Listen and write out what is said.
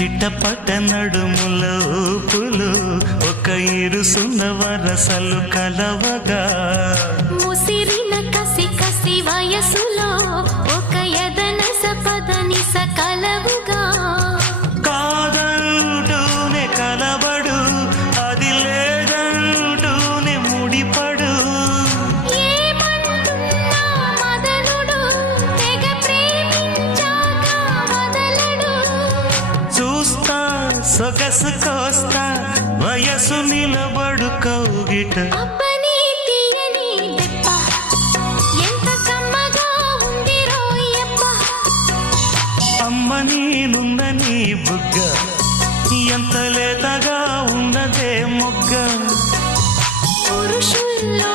చిట్టపట్ట నడుముల ఊపులు ఒక ఇరుసున్న వరసలు కలవగా ముసిరిన కసి కసి వయసులో ఒక యదనస పదనిస కలవుగా కాదంటూనే కలబడు అది లేదంటూనే ముడిపడు ఏమంటున్నా మదనుడు తెగ ప్రేమించాక వదలడు చూస్తా సొగసు కోస్తా వయసు నిలబడు కౌగిట అబ్బని తీయని దెబ్బ ఎంత కమ్మగా ఉంది రోయప్ప అమ్మ నేనున్న నీ బుగ్గ ఎంత లేతగా ఉన్నదే మొగ్గ పురుషుల్లో